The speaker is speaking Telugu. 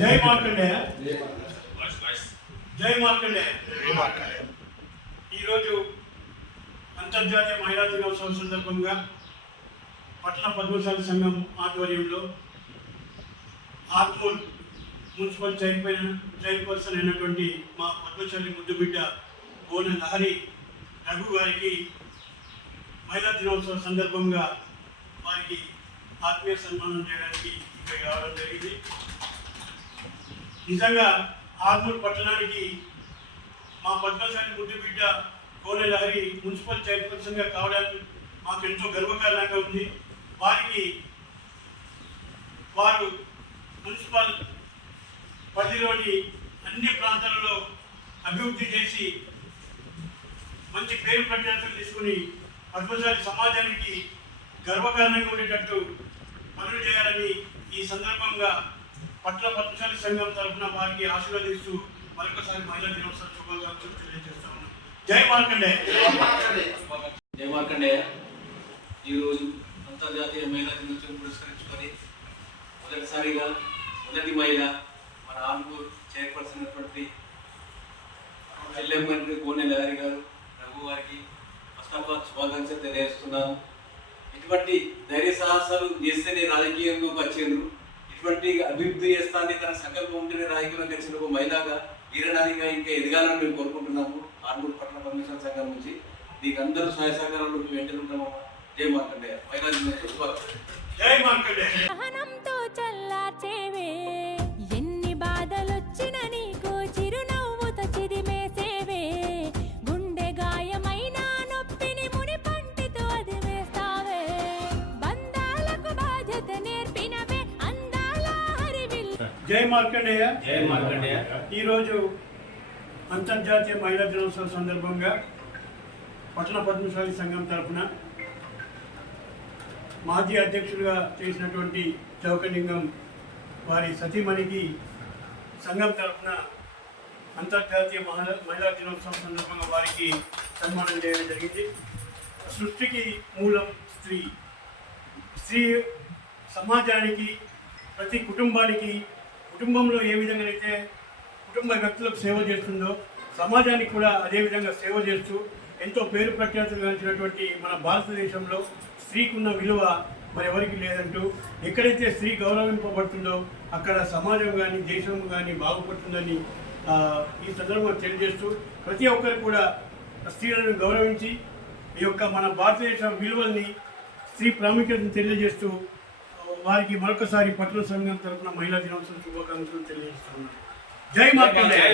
జై మార్కండేయ. జై మార్కండేయ. ఈరోజు అంతర్జాతీయ మహిళా దినోత్సవం సందర్భంగా పట్టణ పద్మశాలి సంఘం ఆధ్వర్యంలో ఆర్మూర్ మున్సిపల్ చైర్పర్సన్ అయినటువంటి మా పద్మశాలి ముద్దుబిడ్డ కోన లహరి రఘు గారికి మహిళా దినోత్సవం సందర్భంగా వారికి ఆత్మీయ సన్మానం చేయడానికి ఇక్కడికి రావడం జరిగింది. నిజంగా ఆర్మూర్ పట్టణానికి మా పద్మశాలి ముద్దుబిడ్డ కోన లహరి మున్సిపల్ చైర్పర్సన్గా కావడానికి మాకు ఎంతో గర్వకారణంగా ఉంది. వారు మున్సిపల్ పరిధిలోని అన్ని ప్రాంతాలలో అభివృద్ధి చేసి మంచి పేరు ప్రఖ్యాతులు తీసుకుని పద్మశాలి సమాజానికి గర్వకారణంగా ఉండేటట్టు పనులు చేయాలని ఈ సందర్భంగా పట్ల పద్మశాలి సంఘం తరఫున వారికి ఆశీర్వదిస్తూ మరొకసారి మహిళా దినోత్సవ శుభాకాంక్షలు తెలియజేస్తా ఉన్నాం. జై మార్కండేయ. జై మార్కండేయ. ఈరోజు అంతర్జాతీయ మహిళా దినోత్సవం పురస్కరించుకొని మొదటిసారిగా మొదటి మహిళ మన ఆర్మూర్ చైర్పర్సన్ అయినటువంటి ఎల్ఎంఎంటీ కోన లహరి గారు రఘు గారికి ఫస్ట్ శుభాకాంక్షలు తెలియజేస్తున్నాను. ఇటువంటి ధైర్య సాహసాలు చేస్తేనే రాజకీయంలోకి వచ్చిండ్రు. ఇటువంటి అభివృద్ధి చేస్తాన్ని తన సంకల్పం ఉంటేనే రాజకీయంలోకి వచ్చిన ఒక మహిళగా వీరనారిగా ఇంకా ఎదగాలని మేము కోరుకుంటున్నాము. ఆర్మూర్ పట్టణ పద్మశాలి సంఘం నుంచి దీనికి అందరూ సహాయ సహకారాలు వెంటనే ఉంటాము. జై మార్కండేయ. మహిళా దినోత్సవం శుభాకాంక్షలు. జై మార్కండేయ. ఎన్ని బాధలొచ్చిన నీకు చిరునవ్వుతో చిదిమేసేవే, గుండె గాయమైన నొప్పిని ముని పంటితో అదివేస్తావే, బంధాలకు బాధ్యత నేర్పినవే అందాల హరివిల్. జై మార్కండేయ. జై మార్కండేయ. ఈరోజు అంతర్జాతీయ మహిళా దినోత్సవం సందర్భంగా పట్టణ పద్మశాలి సంఘం తరఫున మాజీ అధ్యక్షులుగా చేసినటువంటి చౌకలింగం వారి సతీమణికి సంఘం తరఫున అంతర్జాతీయ మహిళా దినోత్సవం సందర్భంగా వారికి సన్మానం చేయడం జరిగింది. సృష్టికి మూలం స్త్రీ. స్త్రీ సమాజానికి, ప్రతి కుటుంబానికి, కుటుంబంలో ఏ విధంగానైతే కుటుంబ వ్యక్తులకు సేవ చేస్తుందో సమాజానికి కూడా అదేవిధంగా సేవ చేస్తూ ఎంతో పేరు ప్రఖ్యాతులు గాంచినటువంటి మన భారతదేశంలో స్త్రీకున్న విలువ మరి ఎవరికి లేదంటూ, ఎక్కడైతే స్త్రీ గౌరవింపబడుతుందో అక్కడ సమాజం కానీ దేశం కానీ బాగుపడుతుందని ఈ సందర్భంగా తెలియజేస్తూ ప్రతి ఒక్కరు కూడా స్త్రీలను గౌరవించి ఈ యొక్క మన భారతదేశ విలువల్ని, స్త్రీ ప్రాముఖ్యతను తెలియజేస్తూ వారికి మరొకసారి పట్టణ సంఘం తరఫున మహిళా దినోత్సవం శుభాకాంక్షలు తెలియజేస్తున్నాను. జై మార్కండేయ.